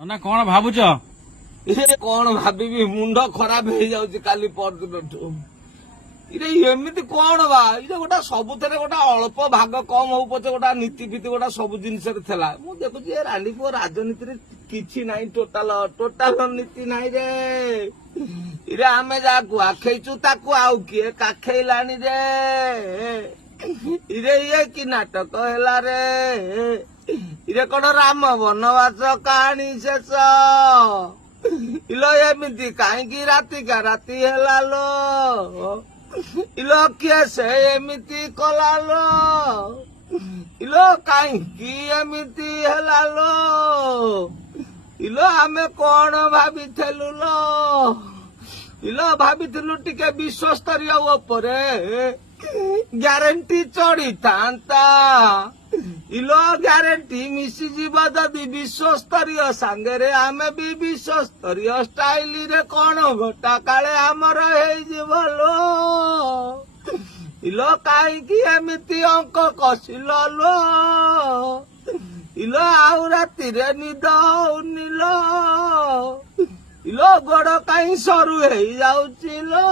ନା କଣ ଭାବୁଛ? କଣ ଭାବିବି, ମୁଣ୍ଡ ଖରାପ ହେଇଯାଉଛି କାଲି ପରଦିନଠୁ। ଇରେ ଏମିତି କଣ ବା, ଇରେ ଗୋଟା ସବୁଥିରେ ଗୋଟା ଅଳ୍ପ ଭାଗ କମ ହଉ ପଛେ ଗୋଟା ନୀତି ଫୀତି ଗୋଟା ସବୁ ଜିନିଷରେ ଥିଲା। ମୁଁ ଦେଖୁଛି ଏ ରାଣ୍ଡି ପୁଅ ରାଜନୀତିରେ କିଛି ନାହିଁ, ଟୋଟାଲ ନୀତି ନାହିଁ ରେ। ଇରେ ଆମେ ଯାହାକୁ ଆଖେଇଛୁ ତାକୁ ଆଉ କିଏ କାଖେଇଲାଣି ରେ। ଇରେ ଇଏ କି ନାଟକ ହେଲା ରେ। ଇରେ କଣ ରାମ ବନବାସ କାହାଣୀ ଶେଷ? ଇଲୋ ଏମିତି କାହିଁକି ରାତିକା ରାତି ହେଲା ଲୋ? ଇଲୋ କିଏ ସେ ଏମିତି କଲା ଲୋ? ଇଲୋ କାହିଁକି ଏମିତି ହେଲା ଲୋ? ଇଲୋ ଆମେ କଣ ଭାବିଥିଲୁ ଲୋ? ଇଲୋ ଭାବିଥିଲୁ ଟିକେ ବିଶ୍ୱସ୍ତରୀୟ ଉପରେ ଗ୍ୟାରେଣ୍ଟି ଚଢିଥାନ୍ତା। ଇଲୋ ଗ୍ୟାରେଣ୍ଟି ମିଶିଯିବ ଯଦି ବିଶ୍ୱସ୍ତରୀୟ ସାଙ୍ଗରେ ଆମେ ବି ବିଶ୍ୱସ୍ତରୀୟ ଷ୍ଟାଇଲରେ କଣ ଗୋଟା କାଳେ ଆମର ହେଇଯିବ ଲୋ। ଇଲୋ କାହିଁକି ଏମିତି ଅଙ୍କ କଷିଲ ଲୋ? ଇଲୋ ଆଉ ରାତିରେ ନିଦ ହଉନି ଲୋ। ଇଲୋ ଗୋଡ କାହିଁ ସରୁ ହେଇଯାଉଛି ଲୋ?